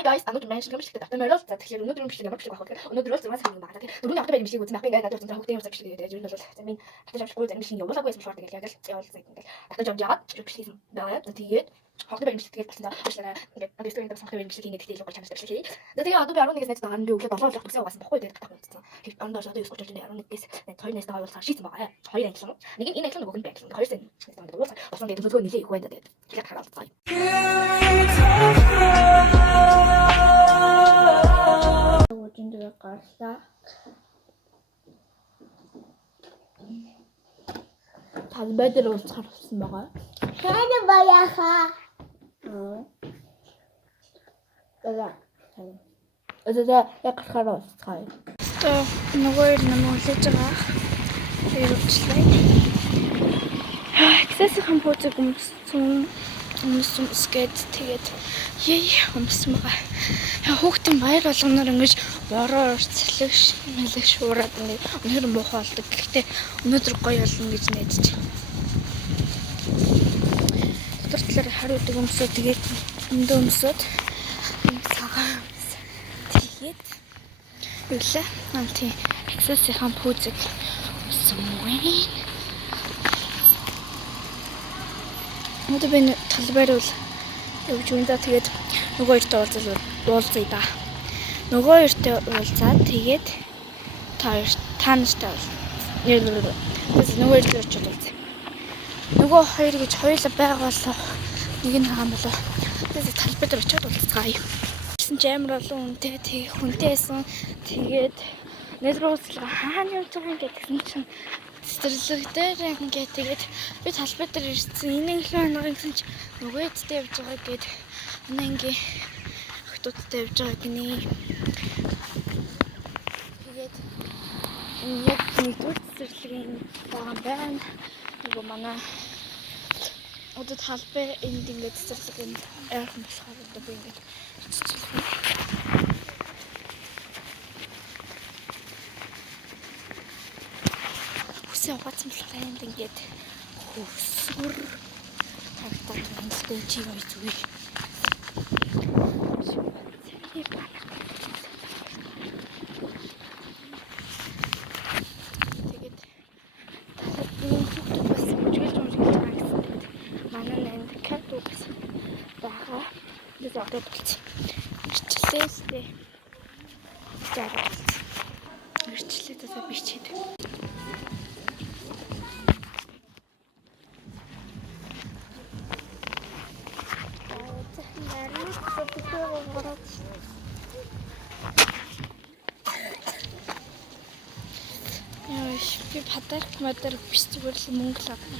Hi guys, I'm going to mention that I'm за тэгэхээр өнөөдөр юм бичлэг ямар бичлэг авах вэ? Өнөөдөр бол 6 цаг юм байна. Тэгээ дөрөвний автомобиль бичлэг үзэн авах ингээд надад зөвхөн хүүхдийн усаа бичлэг гэдэг. Ер нь бол замын татаж авч гоо зарим бичлэг явуулаагүй юм шиг байна. Тэгээд явуулсан ингээд татаж авч яагаад бичлэг байгаа. Тэгээд автомобиль бичлэг тэгээд болсон даа. Ингээд надад историйн дах автомобиль бичлэг ингээд тэгтэл явуулж чанартай бичлэг. Тэгээд одоо би 11-ээс найз байгаа нь би өглөө 7 өдөр төгсөө угаасан баггүй тэгээд татах болсон. Тэгээд ондоо шатаа 9:30 өдрийн 11-ээс хоёр найз байгаа уулзах шийдсэн байгаа. Хоёр англин. Нэг энэ англин нөгөө нь байх. Хоёр сайн. Тэгээд уулзах. Болсон тэгээд төлөвлөгөө нэлээд их байна тэгээд. Тэгээд хараад. Ujung Jakarta. Talbeder уулзсан байгаа. Хана баяха. Одоо яг гарахаар уулзгаа. Одоо нөгөө юм үлээж байгаа. Тэгээд уучлаа. Эксэсийн пүүзэг өмсөн скет тэгээд өмсөн байгаа. Хүүхдийн баяр болгоноор ингэж бороо урцлагш мэлэг шуураад нэг өнөр муухай болдог. Гэхдээ өнөөдөр гоё болно гэж найдаж. Дотор талаараа хариудаг өмсөө тэгээд өндөө өмсөд цагаан тэгээд үлээ. Намтын эксэсийн пүүзэг өмсөн байна. Өнөөдөр би талбайр бол явж үнэдээ тэгээд нөгөө хоёртой уулзъя да. Нөгөө хоёртой уулзаад тэгээд та нартай уулзъя. Нөгөө хоёртой очиж уулзъя. Нөгөө хоёр гэж хоёулаа байгаа болоо нэг нь хаан болоо. Тэгээд талбай дээр очиж уулзгаая. Гэсэн ч амар олон хүнтэйсэн. Тэгээд нэлбэр уулзлага хаана явж байгаа юм гэдгсэн чинь цэцэрлэг дээр ингээд тэгээд би талбай дээр ирсэн. Энэ их ханага гэсэн чи нөгөө эдтэй явж байгаа гэд энэ ингээ охтуудтай явж байгаа гинэ. Тэгээд яг нэгдүгээр цэцэрлэгийн байгаа байна. Нөгөө манай одоо талбай энд ингээд цэцэрлэг айрхан болохоор одоо би ингээд цэцэрлэг угаацсан болохоор энд ингээд хөвсгөр харагдаад байна. Чи юу зүг. Тэгээд энэ хүүхдүүд бас үжиглж байгаа гэсэн. Манай нэнд кату бас байгаа. Бид одоо болчих. Ирчлээстэй. Зараа. Ирчлээ тасаа бичээд. Би подарок биш зүгээр л мөнгө л авна.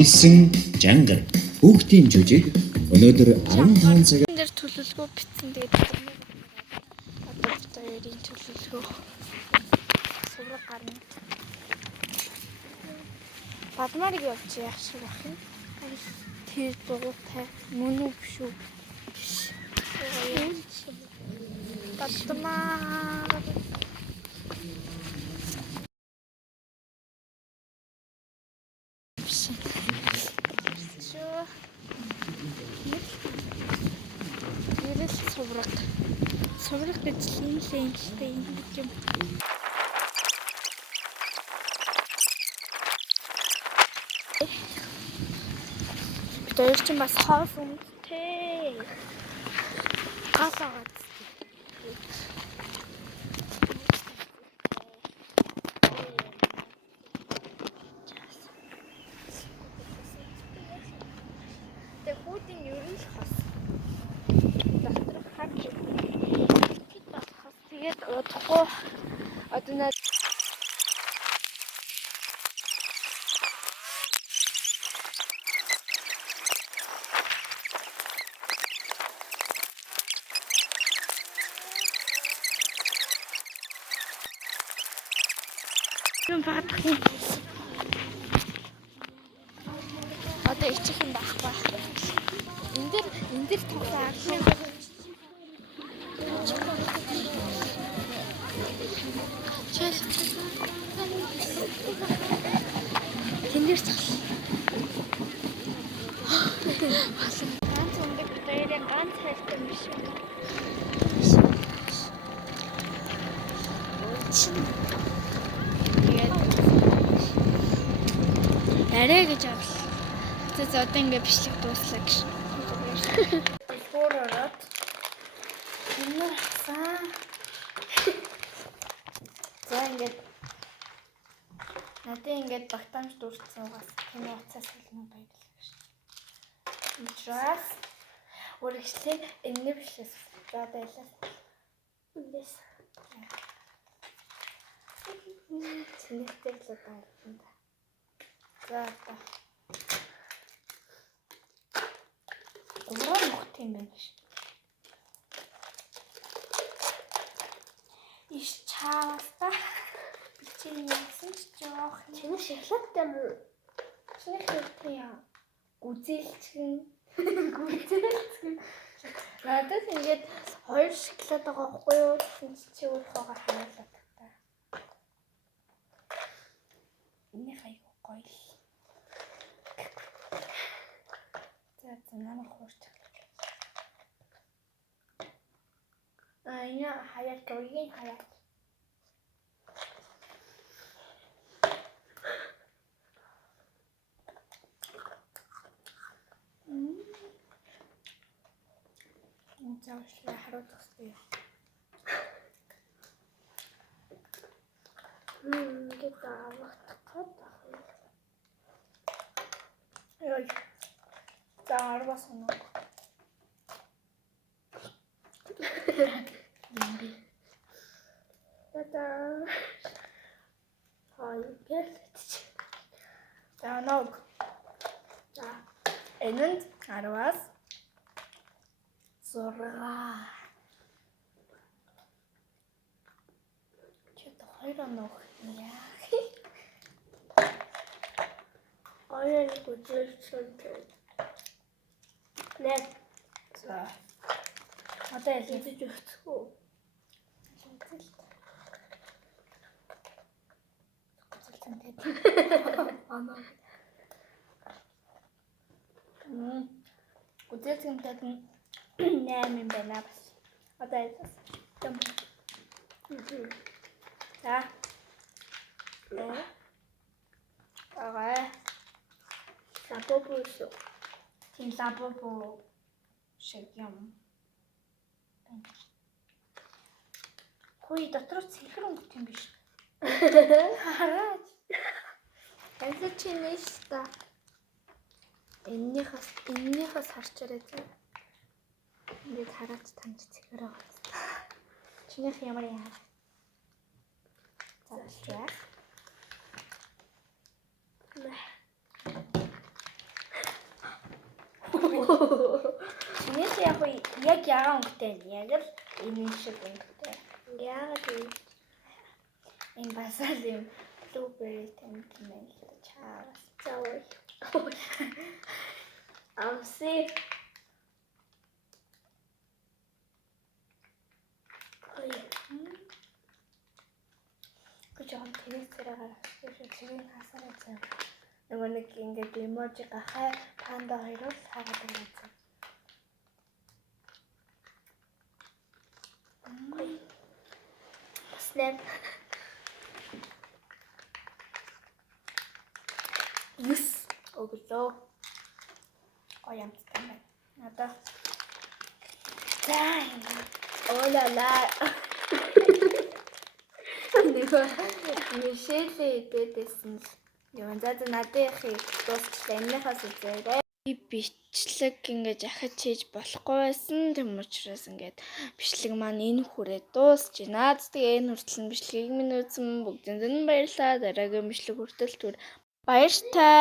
Үлсэн жангар хүүхдийн жүжиг өнөөдөр 15 цаг дээр төлөвлөгөө бичсэн. Тэгээд одоо хоёрын төлөвлөгөө сурах гарна. Бадмарыг явж яах шиг байх юм. Тэр дугуйтай мөн үү биш үү? Бадмар Сурах гэж линлэнтэй юм. Бид хоёр чинь бас хоол өмдтэй Окей. Галаагаад. Тэг хүүдийн ер нь л хос. Доторх харж бас хос. Тэгээд удахгүй одоо нэ юм баадах юм. Одоо ичих юм байхгүй. Энд дэр тоглоо арсан. Чэл. Тэндэр цал. Ганц өндөр битэрийн ганц хайлтсан биш юм. Арай гэж авлаа. За одоо ингээ бичлэг дуслаа гэж. Дэлгүүр ороод энэ хасан. За ингээд надад ингээд багтаамж дурдсан угаас таны уцаас хэлнэ баярлалаа гэж. Интрас үргэлжлээ энэ бичлээс за байлаа. Үндээс. Цэнэгтэй л байна. За та. Уран мохт юм байна ш. Иш чаавста. Бичиг яасан ч жоох. Чиний шоколадтай юм уу? Шинэ хэрэгтэй яа. Гүзээлчгэн. Надад ингээд 2 шоколад байгаа байхгүй юу? Чи өөрөөгөө харуулаад та. Энэ хайгуу гоё. За намайг хуурч. Энэ хаяад гойгийн хаяад. Заавал харуулах хэрэгтэй. Ингээд авах гэдэг. Яй. За арвас оноо. Тата. Хай гэлч. За ног. За. Энэнд арвас. Зурга. Чөт хоёр оноо яа. Аян гүзэлсэн. Нэг. За. Одоо ялж өгцгөө. Гүзэлцэнтэй нь 8 юм байна бас. Одоо ялж. За. Ага. Сапопус. Тийм лабобо шиг юм. Хөөе дотор цэнхэр өнгөт юм биш. Хараач. Ялж чиний ста. Эннийхээс харчаарай тийм. Ингээд хараач танд цэнхэр байгаа. Чинийх ямар яа? За. Чинийх яг ягаан өнгөтэй нь яг л энэ шиг өнгөтэй. Яагаад вэ? Энэ басаал юм blueberry тэмдэн л чаас. Заавал. Амси. Ой. Гэж он тэрээр гаргаж чигийн хасараа цаа. Нөгөө нэг ингээд эможи гахаа панда хоёроо хаагаад байгаа. Снэп. Юс өглөө. Гоёмттай байна. Одоо. За. Оолала. Нөгөө Мишелээ идээдсэн л. Юу за надад яхих дуусчлаа. Эннийхээс үзээрэй. Би бичлэг ингэж ахиж хийж болохгүй байсан. Тэм учраас ингээд бичлэг маань энэ хүрээ дуусч байна. Тэгээ энэ хүртэл нь бичлэгийг минь үзсэн бүгдэнд нь баярлалаа. Дараагийн бичлэг хүртэл түр баяртай.